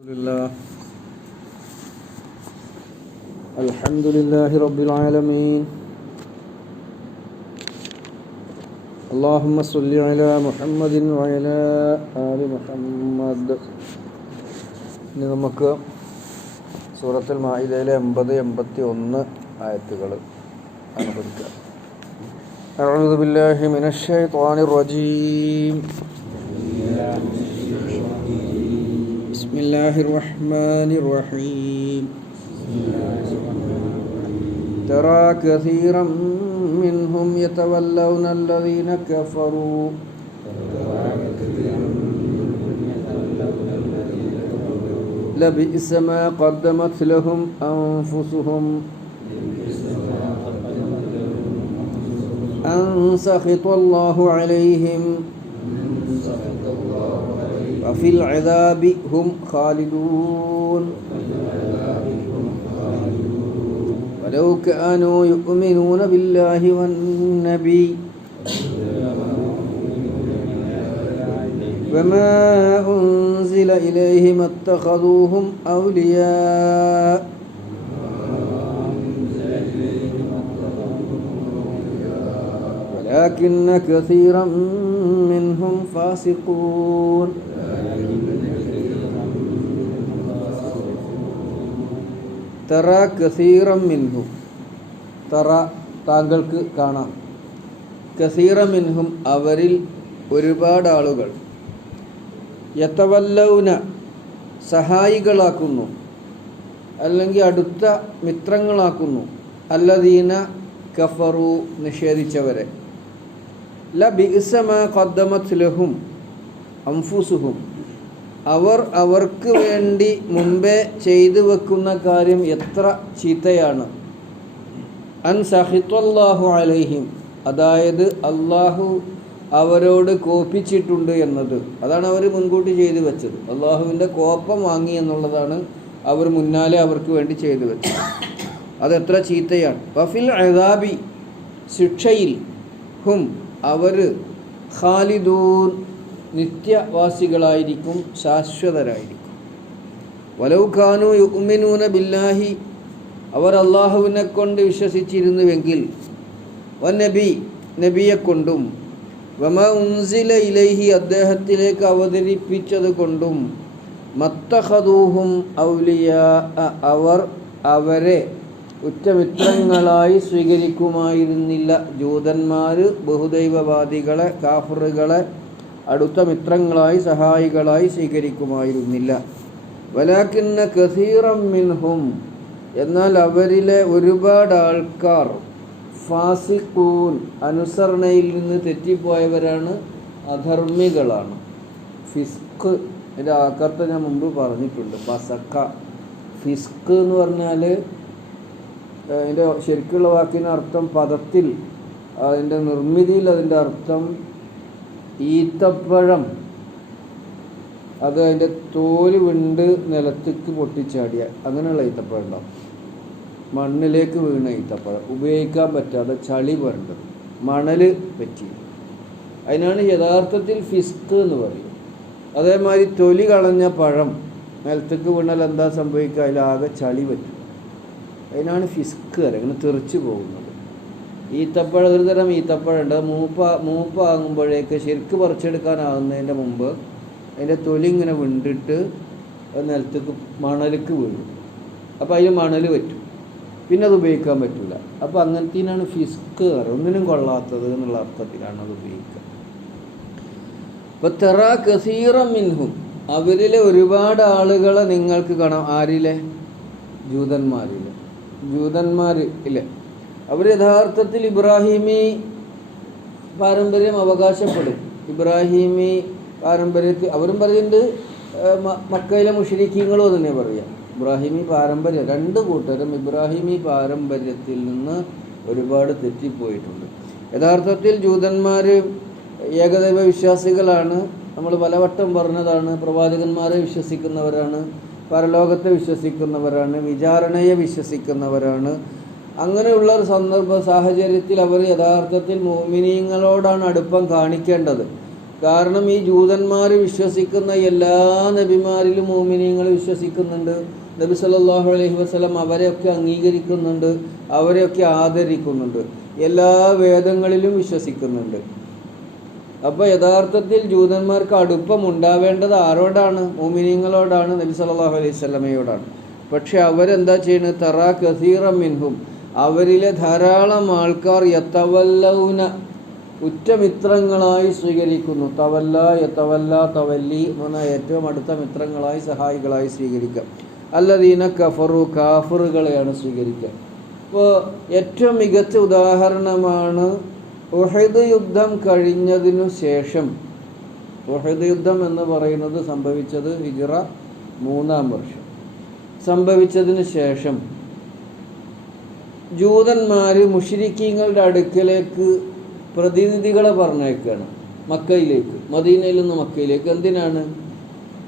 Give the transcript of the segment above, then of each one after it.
لله الحمد لله رب العالمين اللهم صل على محمد وعلى آل محمد ഇനി നമുക്ക് സൂറത്തുൽ മായിദയിലെ എൺപത് എൺപത്തി ഒന്ന് ആയത്തുകൾ അനുഭവിക്കാം أعوذ بالله من الشيطان الرجيم بسم الله الرحمن الرحيم ترى كثيرا منهم يتولون الذين كفروا لبئس ما قدمت لهم أنفسهم أن سخط الله عليهم وفي العذاب هم خالدون. ولو كانوا يؤمنون بالله والنبي وما أنزل إليهم اتخذوهم أولياء. ولكن كثيرا منهم فاسقون. തറ കസീറം മിൻഹും. തറ താങ്കൾക്ക് കാണാം. കസീറം മിൻഹും അവരിൽ ഒരുപാട് ആളുകൾ. യത്തവല്ലൗന സഹായികളാക്കുന്നു. അല്ലെങ്കിൽ അടുത്ത മിത്രങ്ങളാക്കുന്നു. അല്ലദീന കഫറു നിഷേധിച്ചവരെ. ല ബിസമ ലഹും അംഫുസുഹും. അവർ അവർക്ക് വേണ്ടി മുമ്പേ ചെയ്തു വെക്കുന്ന കാര്യം എത്ര ചീത്തയാണ്. അൻ സഹിത്വല്ലാഹു അലൈഹിം. അതായത് അള്ളാഹു അവരോട് കോപ്പിച്ചിട്ടുണ്ട് എന്നത്. അതാണ് അവർ മുൻകൂട്ടി ചെയ്തു വെച്ചത്. അള്ളാഹുവിന്റെ കോപ്പം വാങ്ങി എന്നുള്ളതാണ് അവർ മുന്നാലെ അവർക്ക് വേണ്ടി ചെയ്തു വെച്ചത്. അതെത്ര ചീത്തയാണ്. വഫിൽ അദാബി ശിക്ഷയിൽ ഹും അവർ ഖാലിദൂൻ നിത്യവാസികളായിരിക്കും ശാശ്വതരായിരിക്കും. വലൗഖാനു യുഗ്മിനൂന ബില്ലാഹി അവർ അള്ളാഹുവിനെ കൊണ്ട് വിശ്വസിച്ചിരുന്നുവെങ്കിൽ വ നബി നബിയെ കൊണ്ടും വമ ഉൻസില ഇലൈഹി അദ്ദേഹത്തിലേക്ക് അവതരിപ്പിച്ചത് കൊണ്ടും മത്തഹദൂഹും ഔലിയ അവർ അവരെ ഉറ്റമിത്രങ്ങളായി സ്വീകരിക്കുമായിരുന്നില്ല. ജൂതന്മാർ ബഹുദൈവവാദികളെ കാഫറുകളെ അടുത്ത മിത്രങ്ങളായി സഹായികളായി സ്വീകരിക്കുമായിരുന്നില്ല. വലാക്കിന്ന കസീറം മിൻഹും എന്നാൽ അവരിലെ ഒരുപാട് ആൾക്കാർ ഫാസിഖൂൻ അനുസരണയിൽ നിന്ന് തെറ്റിപ്പോയവരാണ് അധർമ്മികളാണ്. ഫിസ്ക് എന്റെ ആക്കർത്ത ഞാൻ മുമ്പ് പറഞ്ഞിട്ടുണ്ട് ഫസക്ക ഫിസ്ക് എന്ന് പറഞ്ഞാൽ അതിന്റെ ശരിക്കുള്ള വാക്കിന് അർത്ഥം പദത്തിൽ അതിന്റെ നിർമ്മിതിയിൽ അതിന്റെ അർത്ഥം ഈത്തപ്പഴം. അത് അതിന്റെ തോൽ വിണ്ട് നിലത്തേക്ക് പൊട്ടിച്ചാടിയ. അങ്ങനെയുള്ള ഈത്തപ്പഴം ഉണ്ടാവും മണ്ണിലേക്ക് വീണ ഈത്തപ്പഴം. ഉപയോഗിക്കാൻ പറ്റാതെ ചളി വരണ്ടത്. മണൽ പറ്റി. അതിനാണ് യഥാർത്ഥത്തിൽ ഫിസ്ക് എന്ന് പറയും അതേമാതിരി തൊലി കളഞ്ഞ പഴം നിലത്തേക്ക് വീണാൽ എന്താ സംഭവിക്കുക? അതിലാകെ ചളി പറ്റും. അതിനാണ് ഫിസ്ക് ഇങ്ങനെ തെറിച്ച് പോകുന്നത്. ഈത്തപ്പഴം ഒരു തരം ഈത്തപ്പഴുണ്ട് മൂപ്പ മൂപ്പ മൂപ്പാകുമ്പോഴേക്ക് ശരിക്ക് പറിച്ചെടുക്കാനാകുന്നതിന്റെ മുമ്പ് അതിന്റെ തൊലി ഇങ്ങനെ വിണ്ടിട്ട് നിലത്തേക്ക് മണലിക്ക് വീഴും. അപ്പോൾ അതിൽ മണൽ പറ്റും. പിന്നെ അത് ഉപയോഗിക്കാൻ പറ്റില്ല അപ്പോൾ അങ്ങനത്തേനാണ് ഫിസ്ക് ഒന്നിനും കൊള്ളാത്തത് എന്നുള്ള അർത്ഥത്തിലാണ് അത് ഉപയോഗിക്കുക. അപ്പോൾ തെറ കസീറം മിൻഹും. അവരിലെ ഒരുപാട് ആളുകളെ നിങ്ങൾക്ക് കാണാം. ആരിലെ? ജൂതന്മാരിലെ. ജൂതന്മാർ ഇല്ലേ അവർ യഥാർത്ഥത്തിൽ ഇബ്രാഹിമി പാരമ്പര്യം അവകാശപ്പെടും. ഇബ്രാഹിമി പാരമ്പര്യത്തിൽ അവരും പറയുന്നുണ്ട് മക്കയിലെ മുഷരിക്കീങ്ങളും തന്നെ പറയാം. ഇബ്രാഹിമി പാരമ്പര്യം രണ്ട് കൂട്ടരും ഇബ്രാഹിമി പാരമ്പര്യത്തിൽ നിന്ന് ഒരുപാട് തെറ്റിപ്പോയിട്ടുണ്ട്. യഥാർത്ഥത്തിൽ ജൂതന്മാർ ഏകദൈവ വിശ്വാസികളാണ്. നമ്മൾ പലവട്ടം പറഞ്ഞതാണ് പ്രവാചകന്മാരെ വിശ്വസിക്കുന്നവരാണ് പരലോകത്തെ വിശ്വസിക്കുന്നവരാണ് വിചാരണയെ വിശ്വസിക്കുന്നവരാണ്. അങ്ങനെയുള്ള ഒരു സന്ദർഭ സാഹചര്യത്തിൽ അവർ യഥാർത്ഥത്തിൽ മോമിനീങ്ങളോടാണ് അടുപ്പം കാണിക്കേണ്ടത്. കാരണം ഈ ജൂതന്മാർ വിശ്വസിക്കുന്ന എല്ലാ നബിമാരിലും മോമിനിയങ്ങൾ വിശ്വസിക്കുന്നുണ്ട്. നബി സല്ലല്ലാഹു അലൈഹി വസ്ലം അവരെയൊക്കെ അംഗീകരിക്കുന്നുണ്ട് അവരെയൊക്കെ ആദരിക്കുന്നുണ്ട് എല്ലാ വേദങ്ങളിലും വിശ്വസിക്കുന്നുണ്ട്. അപ്പോൾ യഥാർത്ഥത്തിൽ ജൂതന്മാർക്ക് അടുപ്പം ഉണ്ടാവേണ്ടത് ആരോടാണ്? മോമിനിയങ്ങളോടാണ് നബി സല്ലല്ലാഹു അലൈഹി വസല്ലമയോടാണ്. പക്ഷെ അവരെന്താ ചെയ്യുന്നത് തറാ കസീറ മിൻഹും അവരിലെ ധാരാളം ആൾക്കാർ യത്തവല്ലൗന ഉറ്റമിത്രങ്ങളായി സ്വീകരിക്കുന്നു. തവല്ല യത്തവല്ല തവല്ലി എന്ന ഏറ്റവും അടുത്ത മിത്രങ്ങളായി സഹായികളായി സ്വീകരിക്കാം. അല്ലദീന കഫറു കാഫറുകളെയാണ് സ്വീകരിക്കുക. അപ്പോൾ ഏറ്റവും മികച്ച ഉദാഹരണമാണ് ഉഹദ് യുദ്ധം കഴിഞ്ഞതിനു ശേഷം. ഉഹദ് യുദ്ധം എന്ന് പറയുന്നത് സംഭവിച്ചത് ഹിജറ മൂന്നാം വർഷം. സംഭവിച്ചതിന് ശേഷം ജൂതന്മാർ മുഷിരിക്കീങ്ങളുടെ അടുക്കലേക്ക് പ്രതിനിധികളെ പറഞ്ഞേക്കാണ് മക്കയിലേക്ക് മദീനയിൽ നിന്ന് മക്കയിലേക്ക്. എന്തിനാണ്?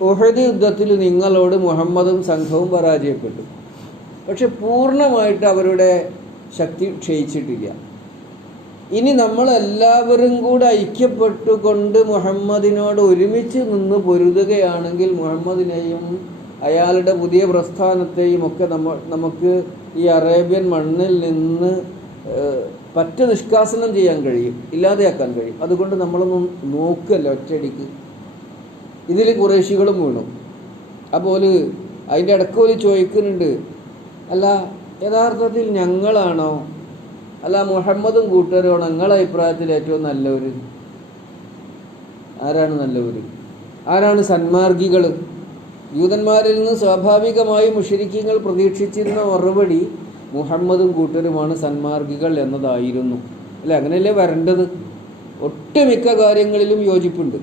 ഉഹദ് യുദ്ധത്തിൽ നിങ്ങളോട് മുഹമ്മദും സംഘവും പരാജയപ്പെട്ടു. പക്ഷെ പൂർണമായിട്ട് അവരുടെ ശക്തി ക്ഷയിച്ചിട്ടില്ല. ഇനി നമ്മളെല്ലാവരും കൂടെ ഐക്യപ്പെട്ടുകൊണ്ട് മുഹമ്മദിനോട് ഒരുമിച്ച് നിന്ന് പൊരുതുകയാണെങ്കിൽ മുഹമ്മദിനെയും അയാളുടെ പുതിയ പ്രസ്ഥാനത്തെയും ഒക്കെ നമ്മ നമുക്ക് ഈ അറേബ്യൻ മണ്ണിൽ നിന്ന് പറ്റ നിഷ്കാസനം ചെയ്യാൻ കഴിയും ഇല്ലാതെയാക്കാൻ കഴിയും. അതുകൊണ്ട് നമ്മളൊന്നും നോക്കല്ല ഒറ്റയടിക്ക്. ഇതിൽ കുറേശികളും വീണു. അപ്പോൾ അതിന്റെ ഇടയ്ക്ക് ഒരു ചോദിക്കുന്നുണ്ട് അല്ല യഥാർത്ഥത്തിൽ ഞങ്ങളാണോ? അല്ല മുഹമ്മദും കൂട്ടരുമാണോ നിങ്ങളെ അഭിപ്രായത്തിൽ ഏറ്റവും നല്ലവർ ആരാണ് നല്ലവർ ആരാണ് സന്മാർഗികൾ യൂതന്മാരിൽ നിന്ന് സ്വാഭാവികമായി മുഷരിക്കങ്ങൾ പ്രതീക്ഷിച്ചിരുന്ന മറുപടി മുഹമ്മദും കൂട്ടരുമാണ് സന്മാർഗികൾ എന്നതായിരുന്നു. അല്ല? അങ്ങനെയല്ലേ വരേണ്ടത്? ഒട്ടുമിക്ക കാര്യങ്ങളിലും യോജിപ്പുണ്ട്.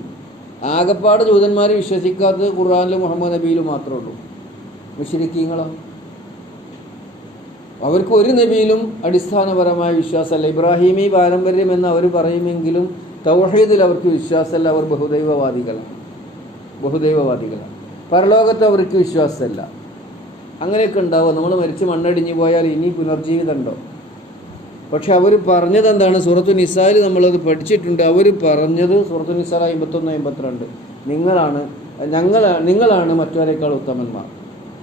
ആകപ്പാട് ജൂതന്മാർ വിശ്വസിക്കാത്തത് ഖുർആാനിലും മുഹമ്മദ് നബിയിലും മാത്രമേ ഉള്ളൂ. മുഷരിക്കീങ്ങളോ? അവർക്ക് ഒരു നബിയിലും അടിസ്ഥാനപരമായ വിശ്വാസമല്ല. ഇബ്രാഹിമി പാരമ്പര്യം എന്ന് അവർ പറയുമെങ്കിലും തൗഹീദിൽ അവർക്ക് വിശ്വാസമല്ല. അവർ ബഹുദൈവവാദികളാണ്. ബഹുദൈവവാദികളാണ്. പരലോകത്ത് അവർക്ക് വിശ്വാസമല്ല. അങ്ങനെയൊക്കെ ഉണ്ടാവുക നമ്മൾ മരിച്ച് മണ്ണടിഞ്ഞു പോയാൽ ഇനി പുനർജീവിതമുണ്ടോ? പക്ഷെ അവർ പറഞ്ഞത് എന്താണ്? സുഹൃത്തു നിസായിൽ നമ്മളത് പഠിച്ചിട്ടുണ്ട്. അവർ പറഞ്ഞത് സുഹൃത്തു നിസാൽ അമ്പത്തൊന്ന് അമ്പത്തിരണ്ട്. നിങ്ങളാണ് ഞങ്ങൾ നിങ്ങളാണ് മറ്റവരെക്കാൾ ഉത്തമന്മാർ.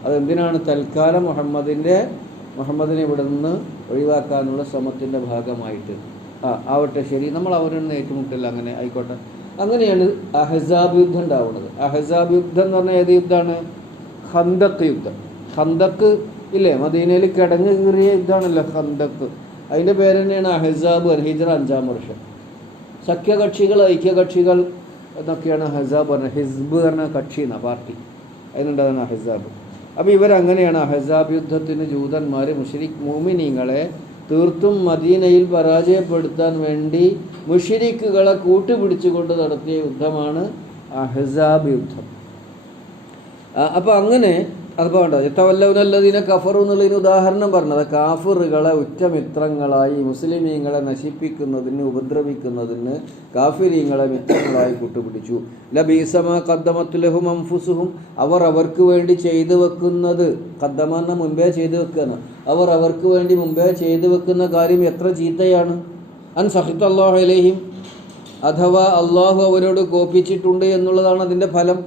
അതെന്തിനാണ്? തൽക്കാലം മുഹമ്മദിന്റെ മുഹമ്മദിനെ ഇവിടെ നിന്ന് ഒഴിവാക്കാനുള്ള ശ്രമത്തിന്റെ ഭാഗമായിട്ട്. ആ ആവട്ടെ ശരി. നമ്മൾ അവരൊന്നും ഏറ്റുമുട്ടില്ല. അങ്ങനെ ആയിക്കോട്ടെ. അങ്ങനെയാണ് അഹസാബ് യുദ്ധം ഉണ്ടാവുന്നത്. അഹസാബ് യുദ്ധം എന്ന് പറഞ്ഞാൽ ഏത് യുദ്ധമാണ്? ഹന്തക്ക് യുദ്ധം. ഹന്തക്ക് ഇല്ലേ? മദീനയിൽ കിടങ്ങ് കീറിയ യുദ്ധമാണല്ലോ ഹന്തക്ക് അതിന്റെ പേര് തന്നെയാണ് അഹസാബ് ഹിജറ അഞ്ചാം വർഷം. സഖ്യകക്ഷികൾ ഐക്യകക്ഷികൾ എന്നൊക്കെയാണ് ഹസാബ് പറഞ്ഞത്. ഹിസ്ബ് പറഞ്ഞ കക്ഷി എന്ന പാർട്ടി. അതിനുണ്ടാകുന്ന ഹസാബ് അപ്പോൾ ഇവരങ്ങനെയാണ് അഹസാബ് യുദ്ധത്തിന് ജൂതന്മാർ മുഷരിഖ് മോമിനിങ്ങളെ തീർത്തും മദീനയിൽ പരാജയപ്പെടുത്താൻ വേണ്ടി മുഷിരിക്കുകളെ കൂട്ടുപിടിച്ചുകൊണ്ട് നടത്തിയ യുദ്ധമാണ് അഹസാബ് യുദ്ധം. അപ്പോൾ അങ്ങനെ അതിപ്പോൾ വേണ്ട എത്തവല്ലവനല്ലതിനെ കഫറു എന്നുള്ളതിന് ഉദാഹരണം പറഞ്ഞത്. കാഫിറുകളെ ഉറ്റമിത്രങ്ങളായി മുസ്ലിമീങ്ങളെ നശിപ്പിക്കുന്നതിന് ഉപദ്രവിക്കുന്നതിന് കാഫിരീങ്ങളെ മിത്രങ്ങളായി കൂട്ടുപിടിച്ചു. ലബീസമ കദ്ദമത്തുലഹും അംഫുസുഹും. അവർ അവർക്ക് വേണ്ടി ചെയ്തു വെക്കുന്നത് കദ്ദമെന്ന മുൻപേ ചെയ്തു വെക്കുന്ന അവർ അവർക്ക് വേണ്ടി മുമ്പേ ചെയ്തു വെക്കുന്ന കാര്യം എത്ര ചീത്തയാണ്. അൻ സഹിത്ത് അള്ളാഹു അലൈഹിം. അഥവാ അള്ളാഹു അവരോട് കോപ്പിച്ചിട്ടുണ്ട് എന്നുള്ളതാണ് അതിന്റെ ഫലം.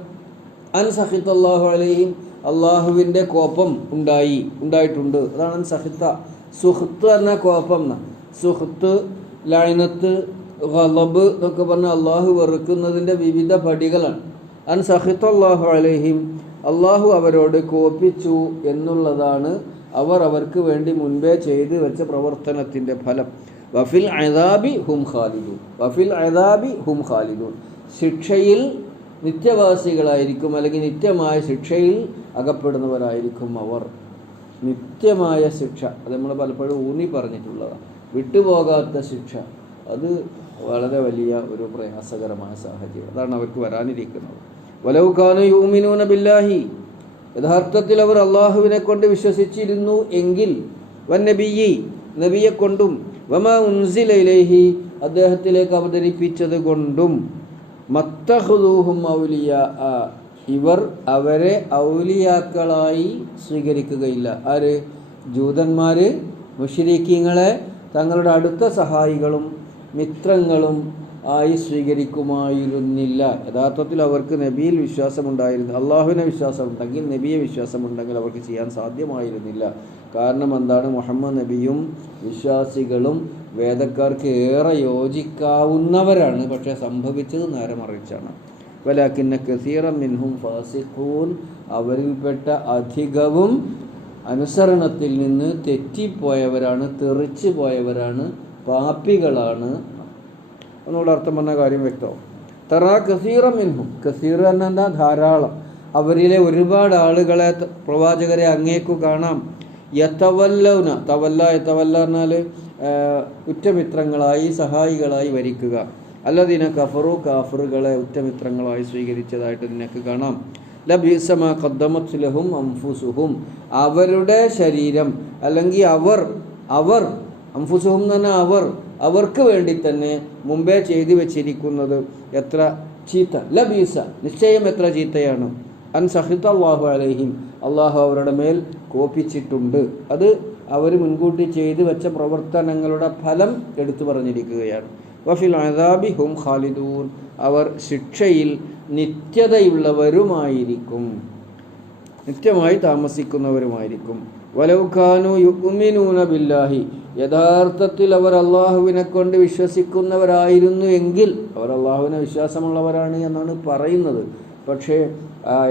അൻ സഹിത്ത് അള്ളാഹു അലൈഹിം. അള്ളാഹുവിന്റെ കോപം ഉണ്ടായി ഉണ്ടായിട്ടുണ്ട്. അതാണ് സഹിത്ത. സുഹത്ത് എന്ന കോപം സുഹത്ത് ലൈനത്ത് ഖലബ് എന്നൊക്കെ പറഞ്ഞ അള്ളാഹു വെറുക്കുന്നതിന്റെ വിവിധ പടികളാണ്. അൻ സഹിത്ത് അള്ളാഹു അലഹിം അള്ളാഹു അവരോട് കോപ്പിച്ചു എന്നുള്ളതാണ് അവർ അവർക്ക് വേണ്ടി മുൻപേ ചെയ്തു വെച്ച പ്രവർത്തനത്തിന്റെ ഫലം. വഫിൽ അദാബി ഹും ഖാലിദു വഫിൽ അദാബി ഹും ഖാലിദു ശിക്ഷയിൽ നിത്യവാസികളായിരിക്കും അല്ലെങ്കിൽ നിത്യമായ ശിക്ഷയിൽ അകപ്പെടുന്നവരായിരിക്കും അവർ. നിത്യമായ ശിക്ഷ. അത് നമ്മൾ പലപ്പോഴും ഊന്നി പറഞ്ഞിട്ടുള്ളതാണ്. വിട്ടുപോകാത്ത ശിക്ഷ. അത് വളരെ വലിയ ഒരു പ്രയാസകരമായ സാഹചര്യം. അതാണ് അവർക്ക് വരാനിരിക്കുന്നത്. വലവുഖാന യൂമിനൂന ബില്ലാഹി. യഥാർത്ഥത്തിൽ അവർ അള്ളാഹുവിനെ കൊണ്ട് വിശ്വസിച്ചിരുന്നു എങ്കിൽ വൻ നബിയി നബിയെ കൊണ്ടും വമ ഉൻസിലൈലേഹി അദ്ദേഹത്തിലേക്ക് അവതരിപ്പിച്ചത് കൊണ്ടും മത്തഹുദൂഹും ഔലിയ ഇവർ അവരെ ഔലിയാക്കളായി സ്വീകരിക്കുകയില്ല. ആര്? ജൂതന്മാർ മുഷരീക്കിങ്ങളെ തങ്ങളുടെ അടുത്ത സഹായികളും മിത്രങ്ങളും ആയി സ്വീകരിക്കുമായിരുന്നില്ല. യഥാർത്ഥത്തിൽ അവർക്ക് നബിയിൽ വിശ്വാസമുണ്ടായിരുന്നു അള്ളാഹുവിനെ വിശ്വാസമുണ്ടെങ്കിൽ നബിയെ വിശ്വാസമുണ്ടെങ്കിൽ അവർക്ക് ചെയ്യാൻ സാധ്യമായിരുന്നില്ല. കാരണം എന്താണ്? മുഹമ്മദ് നബിയും വിശ്വാസികളും വേദക്കാർക്ക് ഏറെ യോജിക്കാവുന്നവരാണ് പക്ഷേ സംഭവിച്ചത് നേരെ മറിച്ചാണ്. വലാക്കിന്ന കസീറ മിൻഹും ഫാസിഖൂൻ അവരിൽപ്പെട്ട അധികവും അനുസരണത്തിൽ നിന്ന് തെറ്റിപ്പോയവരാണ് തെറിച്ചു പോയവരാണ് പാപ്പികളാണ് എന്നുള്ള അർത്ഥം പറഞ്ഞ കാര്യം വ്യക്തമാവും. തറാ കസീറ മിൻഹും കസീർ എന്നാ ധാരാളം. അവരിലെ ഒരുപാട് ആളുകളെ പ്രവാചകരെ അങ്ങേക്കു കാണാം. യത്തവല്ലൗന തവല്ല യത്തവല്ല എന്നാൽ ഉറ്റമിത്രങ്ങളായി സഹായികളായി വരിക്കുക. അല്ലതിനെ കഫറു കാഫറുകളെ ഉറ്റമിത്രങ്ങളായി സ്വീകരിച്ചതായിട്ട് നിനക്ക് കാണാം. ലബീസമ കദ്ദമത്ത് ലഹും അംഫുസുഹും. അവരുടെ ശരീരം അല്ലെങ്കിൽ അവർ അവർ അംഫുസുഹും പറഞ്ഞാൽ അവർ അവർക്ക് വേണ്ടി തന്നെ മുമ്പേ ചെയ്തു വെച്ചിരിക്കുന്നത് എത്ര ചീത്ത. ലബീസ നിശ്ചയം എത്ര ചീത്തയാണ്. അൻ സഹിത അള്ളാഹു അലഹിം അള്ളാഹു അവരുടെ മേൽ കോപ്പിച്ചിട്ടുണ്ട് അത് അവർ മുൻകൂട്ടി ചെയ്തു വെച്ച പ്രവർത്തനങ്ങളുടെ ഫലം എടുത്തു പറഞ്ഞിരിക്കുകയാണ്. വഫിൽ അദാബി ഹും ഖാലിദൂൻ. അവർ ശിക്ഷയിൽ നിത്യതയുള്ളവരുമായിരിക്കും. നിത്യമായി താമസിക്കുന്നവരുമായിരിക്കും. വലൗഖാനു യുഗ്മിനൂന ബില്ലാഹി. യഥാർത്ഥത്തിൽ അവർ അള്ളാഹുവിനെ കൊണ്ട് വിശ്വസിക്കുന്നവരായിരുന്നു എങ്കിൽ അവർ അള്ളാഹുവിനെ വിശ്വാസമുള്ളവരാണ് എന്നാണ് പറയുന്നത്. പക്ഷേ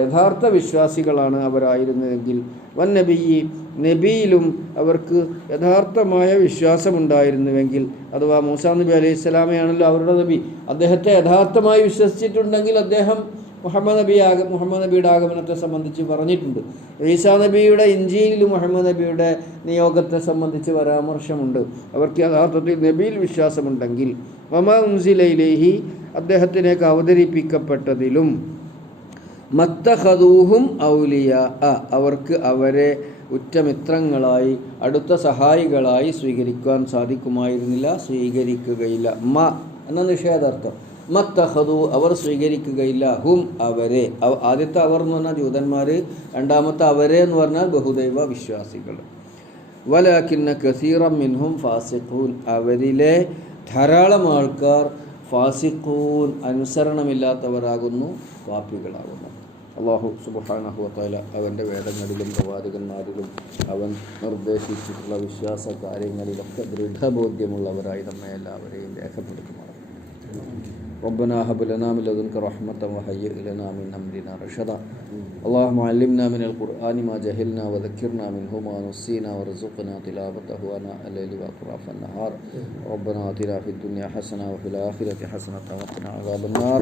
യഥാർത്ഥ വിശ്വാസികളാണ് അവരായിരുന്നതെങ്കിൽ വൻ നബിയി നബിയിലും അവർക്ക് യഥാർത്ഥമായ വിശ്വാസമുണ്ടായിരുന്നുവെങ്കിൽ അഥവാ മൂസാ നബി അലൈഹി സ്വലാമയാണല്ലോ അവരുടെ നബി അദ്ദേഹത്തെ യഥാർത്ഥമായി വിശ്വസിച്ചിട്ടുണ്ടെങ്കിൽ അദ്ദേഹം മുഹമ്മദ് നബി ആഗ മുഹമ്മദ് നബിയുടെ ആഗമനത്തെ സംബന്ധിച്ച് പറഞ്ഞിട്ടുണ്ട്. ഈസാ നബിയുടെ ഇഞ്ചിയിൽ മുഹമ്മദ് നബിയുടെ നിയോഗത്തെ സംബന്ധിച്ച് പരാമർശമുണ്ട്. അവർക്ക് യഥാർത്ഥത്തിൽ നബിയിൽ വിശ്വാസമുണ്ടെങ്കിൽ മമ ഉൻസിലയിലേഹി അദ്ദേഹത്തിനേക്ക് അവതരിപ്പിക്കപ്പെട്ടതിലും മത്തഹദൂഹും ഔലിയ. അവർക്ക് അവരെ ഉറ്റമിത്രങ്ങളായി അടുത്ത സഹായികളായി സ്വീകരിക്കാൻ സാധിക്കുമായിരുന്നില്ല സ്വീകരിക്കുകയില്ല. മ എന്ന നിഷേധാർത്ഥം. മത്തഹദു അവർ സ്വീകരിക്കുകയില്ല. ഹും അവരെ. അവ- ആദ്യത്തെ അവർ എന്ന് പറഞ്ഞാൽ ജൂതന്മാർ രണ്ടാമത്തെ അവരെ എന്ന് പറഞ്ഞാൽ ബഹുദൈവ വിശ്വാസികൾ. വലാക്കിന്ന കസീറം മിൻഹും ഫാസിഖൂൻ. അവരിലെ ധാരാളം ആൾക്കാർ ഫാസിഖൂൻ അനുസരണമില്ലാത്തവരാകുന്നു പാപ്പികളാകുന്നു അള്ളാഹു സുബാനഹുവല അവൻ്റെ വേദങ്ങളിലും പ്രവാചകന്മാരിലും അവൻ നിർദ്ദേശിച്ചിട്ടുള്ള വിശ്വാസ കാര്യങ്ങളിലൊക്കെ ദൃഢബോധ്യമുള്ളവരായി നമ്മെ എല്ലാവരെയും രേഖപ്പെടുത്തുമാറാണ് ربنا هب لنا من لدنك رحمة وهيئ لنا من أمرنا رشدا اللهم علمنا من القرآن ما جهلنا وذكرنا منه ما نسينا وارزقنا تلاوته آناء الليل وأطراف النهار ربنا آتنا في الدنيا حسنة وفي الآخرة حسنة وقنا عذاب النار